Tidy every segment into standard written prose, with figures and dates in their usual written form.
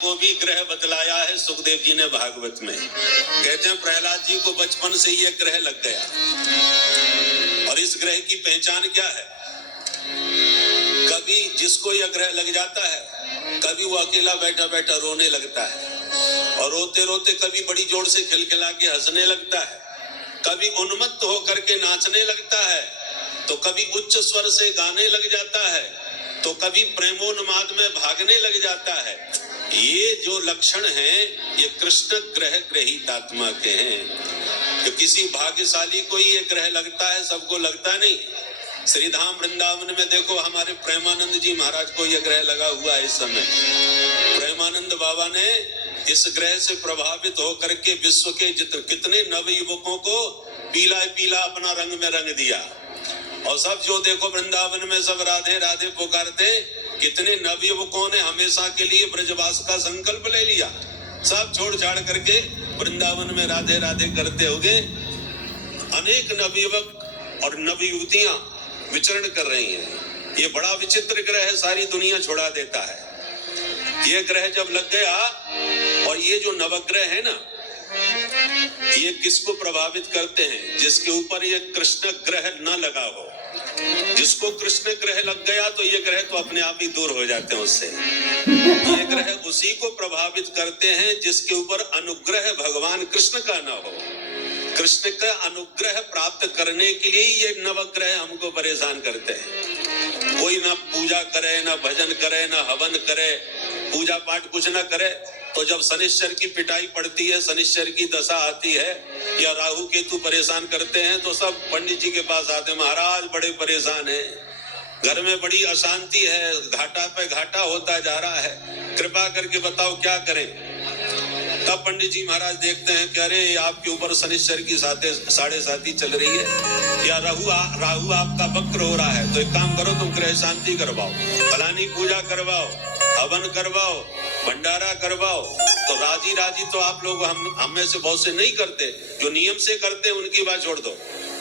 वो भी ग्रह बदलाया है सुखदेव जी ने भागवत में। कहते हैं प्रहलाद जी को बचपन से ये ग्रह लग गया। और इस ग्रह की पहचान क्या है? कभी जिसको यह ग्रह लग जाता है, कभी वो अकेला बैठा बैठा रोने लगता है और रोते रोते कभी बड़ी जोर से खिलखिला के हंसने लगता है, कभी उन्मत्त होकर के नाचने लगता है, तो कभी उच्च स्वर से गाने लग जाता है, तो कभी प्रेमोन्माद में भागने लग जाता है। ये जो लक्षण हैं, ये कृष्ण ग्रह ग्रहित आत्मा के हैं। तो किसी भाग्यशाली को ही ये ग्रह लगता है, सबको लगता नहीं। श्री धाम वृंदावन में देखो, हमारे प्रेमानंद जी महाराज को ये ग्रह लगा हुआ है इस समय। प्रेमानंद बाबा ने इस ग्रह से प्रभावित होकर के विश्व के कितने नव युवकों को पीला पीला अपना रंग में रंग दिया। और सब जो देखो वृंदावन में सब राधे राधे पुकारते, कितने नवयुवकों ने हमेशा के लिए ब्रजवास का संकल्प ले लिया। सब छोड़ छाड़ करके वृंदावन में राधे राधे करते होंगे। अनेक नवयुवक और नवयुवतियां विचरण कर रही हैं। ये बड़ा विचित्र ग्रह है, सारी दुनिया छुड़ा देता है। ये ग्रह जब लग गया, और ये जो नवग्रह है ना, ये किसको प्रभावित करते हैं? जिसके ऊपर ये कृष्ण ग्रह न लगा हो। जिसको कृष्ण ग्रह लग गया तो ये ग्रह तो अपने आप ही दूर हो जाते हैं उससे। ये ग्रह उसी को प्रभावित करते हैं जिसके ऊपर अनुग्रह भगवान कृष्ण का न हो। कृष्ण का अनुग्रह प्राप्त करने के लिए ये नवग्रह हमको परेशान करते हैं। कोई ना पूजा करे, ना भजन करे, ना हवन करे, पूजा पाठ कुछ ना करे, तो जब शनिश्चर की पिटाई पड़ती है, शनिश्चर की दशा आती है या राहु केतु परेशान करते हैं, तो सब पंडित जी के पास आते हैं, महाराज बड़े परेशान हैं, घर में बड़ी अशांति है, घाटा पे घाटा होता जा रहा है, कृपा करके बताओ क्या करें। तब पंडित जी महाराज देखते हैं कि अरे आपके ऊपर शनिश्चर की साढ़े साथी चल रही है, या राहु आपका वक्र हो रहा है, तो एक काम करो, तुम ग्रह शांति करवाओ, फलानी पूजा करवाओ, हवन करवाओ, भंडारा करवाओ। तो राजी राजी तो आप लोग हम में से बहुत से नहीं करते। जो नियम से करते उनकी बात छोड़ दो,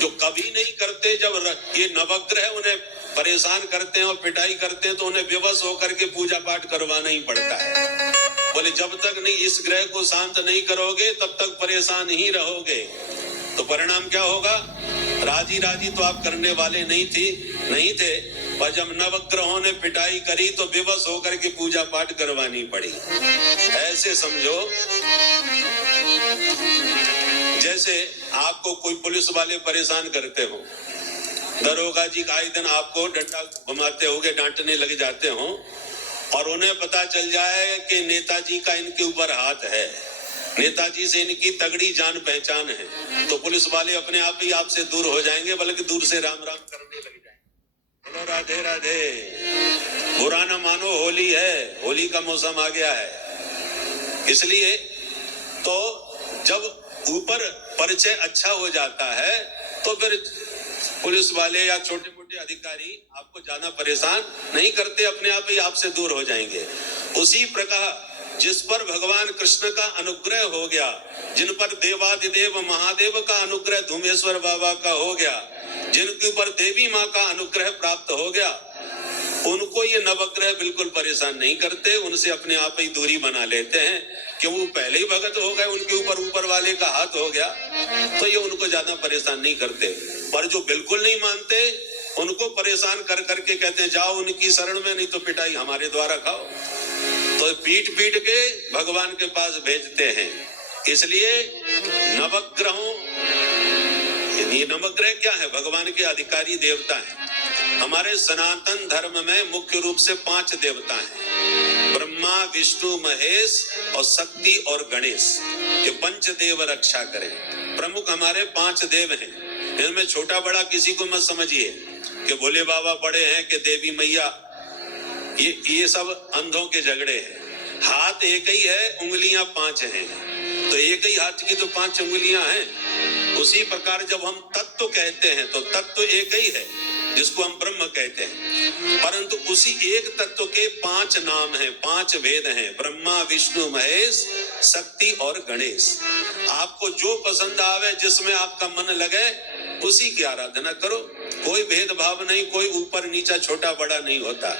जो कभी नहीं करते, जब ये नवग्रह उन्हें परेशान करते हैं और पिटाई करते हैं, तो उन्हें विवश होकर के पूजा पाठ करवाना ही पड़ता है। बोले जब तक नहीं इस ग्रह को शांत नहीं करोगे तब तक परेशान ही रहोगे। तो परिणाम क्या होगा? राजी राजी तो आप करने वाले नहीं थे, पर जब नवग्रहों ने पिटाई करी तो विवश होकर के पूजा पाठ करवानी पड़ी। ऐसे समझो जैसे आपको कोई पुलिस वाले परेशान करते हो, दरोगा जी आए दिन आपको डंडा घुमाते होगे, डांटने लग जाते हो, और उन्हें पता चल जाए कि नेताजी का इनके ऊपर हाथ है, नेताजी से इनकी तगड़ी जान पहचान है, तो पुलिस वाले अपने आप ही आपसे दूर हो जाएंगे, बल्कि दूर से राम राम करने लग जाएंगे। बोलो राधे राधे। बुरा न मानो, होली है, होली का मौसम आ गया है। इसलिए तो जब ऊपर परिचय अच्छा हो जाता है तो फिर पुलिस वाले या छोटे मोटे अधिकारी आपको ज्यादा परेशान नहीं करते, अपने आप ही आपसे दूर हो जाएंगे। उसी प्रकार जिस पर भगवान कृष्ण का अनुग्रह हो गया, जिन पर देवादिदेव महादेव का अनुग्रह धूमेश्वर बाबा का हो गया, जिनके ऊपर देवी माँ का अनुग्रह प्राप्त हो गया, उनको ये नवग्रह बिल्कुल परेशान नहीं करते, उनसे अपने आप ही दूरी बना लेते हैं, क्यों वो पहले ही भगत हो गए, उनके ऊपर वाले का हाथ हो गया, तो ये उनको ज्यादा परेशान नहीं करते। पर जो बिल्कुल नहीं मानते, उनको परेशान कर करके कहते हैं जाओ उनकी शरण में, नहीं तो पिटाई हमारे द्वारा खाओ। तो पीट पीट के भगवान के पास भेजते हैं। इसलिए नवग्रहों, ये नवग्रह क्या है? भगवान के अधिकारी देवता हैं। हमारे सनातन धर्म में मुख्य रूप से 5 देवता हैं, ब्रह्मा विष्णु महेश और शक्ति और गणेश। ये पंचदेव रक्षा करें। प्रमुख हमारे 5 देव हैं। इनमें छोटा बड़ा किसी को मत समझिए कि भोले बाबा बड़े हैं कि देवी मैया, ये सब अंधों के झगड़े हैं। हाथ एक ही है, उंगलियां 5 हैं, तो एक ही हाथ की तो 5 उंगलियां हैं। उसी प्रकार जब हम तत्व कहते हैं तो तत्व एक ही है, जिसको हम ब्रह्म कहते हैं, परंतु उसी एक तत्व के 5 नाम हैं, 5 भेद हैं, ब्रह्मा विष्णु महेश शक्ति और गणेश। आपको जो पसंद आवे, जिसमें आपका मन लगे, उसी की आराधना करो। कोई भेदभाव नहीं, कोई ऊपर नीचा छोटा बड़ा नहीं होता।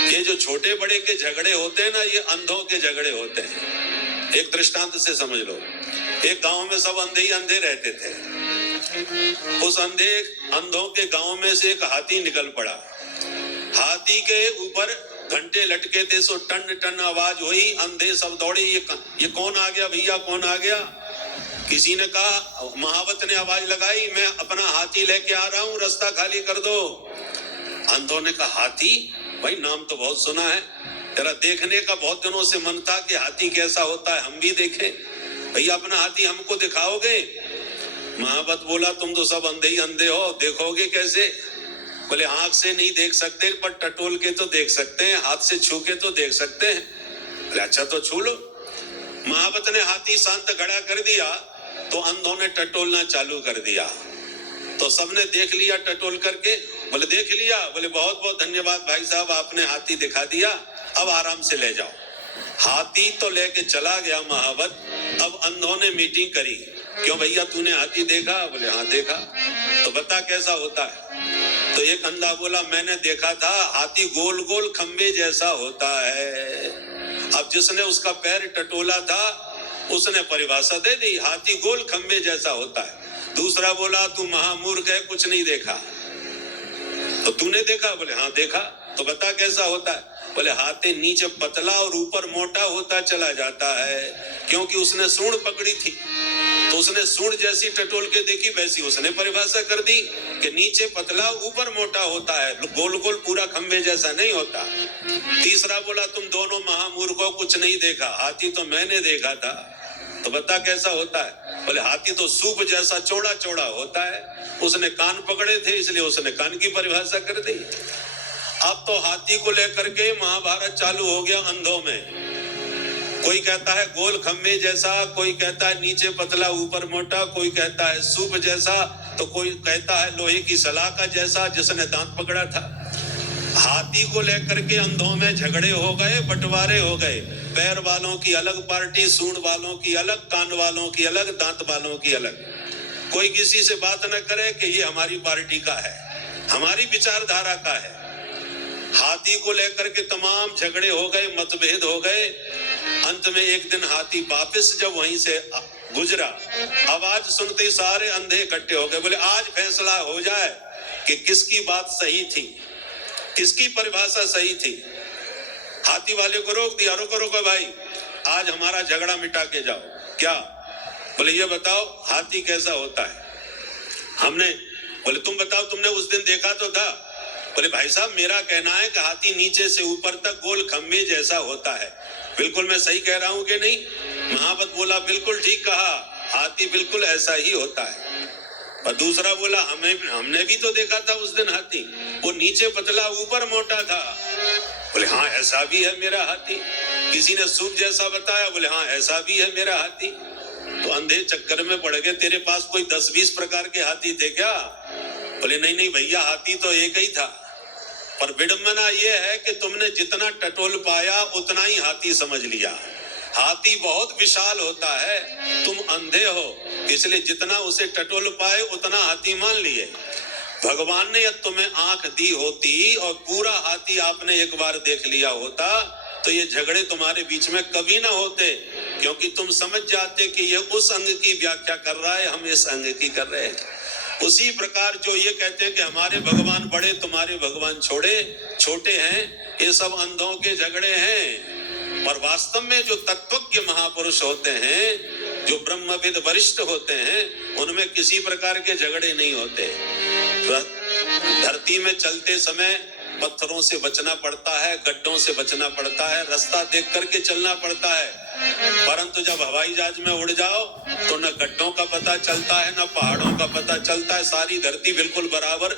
ये जो छोटे बड़े के झगड़े होते हैं ना, ये अंधों के झगड़े होते हैं। एक दृष्टांत से समझ लो, एक गांव में सब अंधे ही अंधे रहते थे। उस अंधों के गांव में से एक हाथी निकल पड़ा। हाथी के ऊपर घंटे लटके थे, सो टन टन आवाज हुई, अंधे सब दौड़े, ये कौन आ गया भैया, कौन आ गया। किसी ने कहा, महावत ने आवाज लगाई, मैं अपना हाथी लेके आ रहा हूं, रास्ता खाली कर दो। अंधों ने कहा, हाथी? भाई नाम तो बहुत सुना है, तेरा देखने का बहुत दिनों से मन था कि हाथी कैसा होता है, हम भी देखें। भैया अपना हाथी हमको दिखाओगे? महावत बोला, तुम तो सब अंधे ही अंधे हो, देखोगे कैसे? बोले आंख से नहीं देख सकते, पर टटोल के तो देख सकते हैं, हाथ से छू के तो देख सकते हैं। बोले अच्छा तो छू लो। महावत ने हाथी शांत खड़ा कर दिया तो अंधों ने टटोलना चालू कर दिया। तो सबने देख लिया टटोल करके। बोले देख लिया? बोले बहुत बहुत धन्यवाद भाई साहब, आपने हाथी दिखा दिया, अब आराम से ले जाओ। हाथी तो लेके चला गया महावत। अब अंधों ने मीटिंग करी, क्यों भैया तूने हाथी देखा? बोले हाँ देखा। तो बता कैसा होता है? तो एक अंधा बोला, मैंने देखा था, हाथी गोल गोल खंबे जैसा होता है। अब जिसने उसका पैर टटोला था उसने परिभाषा दे दी, हाथी गोल खंबे जैसा होता है। दूसरा बोला, तू महामूर्ख है, कुछ नहीं देखा। तो तूने देखा? बोले हाँ देखा। तो बता कैसा होता है? बोले हाथी नीचे पतला और ऊपर मोटा होता चला जाता है, क्योंकि उसने सूंड पकड़ी थी। तो उसने सूंड जैसी टटोल के देखी, वैसी उसने परिभाषा कर दी कि नीचे पतला ऊपर मोटा होता है, गोल गोल पूरा खंबे जैसा नहीं होता। तीसरा बोला, तुम दोनों महामूर्खों, कुछ नहीं देखा, हाथी तो मैंने देखा था। तो बता कैसा होता है? बोले हाथी तो सूप जैसा चौड़ा चौड़ा होता है, उसने कान पकड़े थे इसलिए उसने कान की परिभाषा कर दी। अब तो हाथी को लेकर के महाभारत चालू हो गया अंधों में। कोई कहता है गोल खंबे जैसा, कोई कहता है नीचे पतला ऊपर मोटा, कोई कहता है सूप जैसा, तो कोई कहता है लोहे की सलाखा जैसा जिसने दांत पकड़ा था। हाथी को लेकर के अंधों में झगड़े हो गए, बंटवारे हो गए। पैर वालों की अलग पार्टी, सूंड वालों की अलग, कान वालों की अलग, दांत वालों की अलग। कोई किसी से बात न करे कि ये हमारी पार्टी का है, हमारी विचारधारा का है। हाथी को लेकर के तमाम झगड़े हो गए, मतभेद हो गए। अंत में एक दिन हाथी वापस जब वहीं से गुजरा, आवाज सुनते ही सारे अंधे इकट्ठे हो गए। बोले आज फैसला हो जाए कि किसकी बात सही थी, किसकी परिभाषा सही थी। हाथी वाले को रोक दिया, रोको रोको भाई, आज हमारा झगड़ा मिटा के जाओ। क्या? बोले ये बताओ हाथी कैसा होता है? हमने बोले तुम बताओ, तुमने उस दिन देखा तो था। बोले भाई साहब मेरा कहना है कि हाथी नीचे से ऊपर तक गोल खंबे जैसा होता है। बिल्कुल मैं सही कह रहा हूं कि नहीं? महावत बोला बिल्कुल ठीक कहा, हाथी बिल्कुल ऐसा ही होता है। और दूसरा बोला हमने भी तो देखा था उस दिन हाथी, वो नीचे पतला ऊपर मोटा था। बोले हाँ ऐसा भी है मेरा हाथी। किसी ने सूप जैसा बताया, बोले हाँ ऐसा भी है मेरा हाथी। तो अंधे चक्कर में पड़ गए, तेरे पास कोई 10-20 प्रकार के हाथी थे क्या? बोले नहीं नहीं भैया, हाथी तो एक ही था, पर विडंबना यह है कि तुमने जितना टटोल पाया उतना ही हाथी समझ लिया। हाथी बहुत विशाल होता है, तुम अंधे हो इसलिए जितना उसे टटोल पाए उतना हाथी मान लिए। भगवान ने यदि तुम्हें आंख दी होती और पूरा हाथी आपने एक बार देख लिया होता तो ये झगड़े तुम्हारे बीच में कभी ना होते, क्योंकि तुम समझ जाते कि ये उस अंग की व्याख्या कर रहा है, हम इस अंग की कर रहे हैं। उसी प्रकार जो ये कहते हैं कि हमारे भगवान बड़े तुम्हारे भगवान छोटे हैं, ये सब अंधों के झगड़े हैं। और वास्तव में जो तत्वज्ञ महापुरुष होते हैं, जो ब्रह्मविद वरिष्ठ होते हैं, उनमें किसी प्रकार के झगड़े नहीं होते। धरती में चलते समय पत्थरों से बचना पड़ता है, गड्ढों से बचना पड़ता है, रास्ता देख करके चलना पड़ता है। परंतु जब हवाई जहाज में उड़ जाओ तो न गड्ढों का पता चलता है, न पहाड़ों का पता चलता है। सारी धरती बिल्कुल बराबर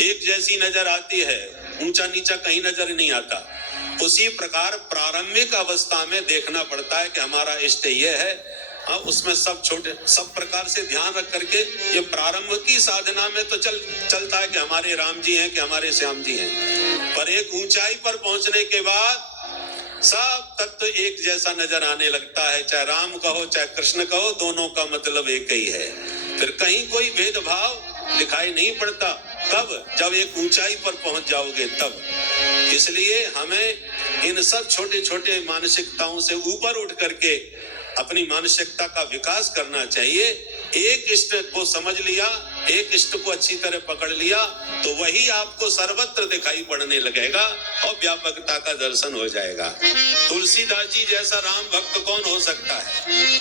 एक जैसी नजर आती है, ऊंचा नीचा कहीं नजर नहीं आता। उसी प्रकार प्रारंभिक अवस्था में देखना पड़ता है कि हमारा इष्ट ये है, उसमें सब प्रकार से ध्यान रख करके ये प्रारंभ की साधना में तो चलता है कि हमारे राम जी हैं कि हमारे श्याम जी हैं। पर एक ऊंचाई पर पहुंचने के बाद सब तत्व एक जैसा नजर आने लगता है, चाहे राम कहो चाहे कृष्ण कहो, दोनों का मतलब एक ही है। फिर कहीं कोई भेदभाव दिखाई नहीं पड़ता। कब? जब एक ऊंचाई पर पहुंच जाओगे तब। इसलिए हमें इन सब छोटे छोटे मानसिकताओं से ऊपर उठ करके अपनी मानसिकता का विकास करना चाहिए। एक इष्ट को समझ लिया, एक इष्ट को अच्छी तरह पकड़ लिया, तो वही आपको सर्वत्र दिखाई पड़ने लगेगा और व्यापकता का दर्शन हो जाएगा। तुलसीदास जी जैसा राम भक्त कौन हो सकता है?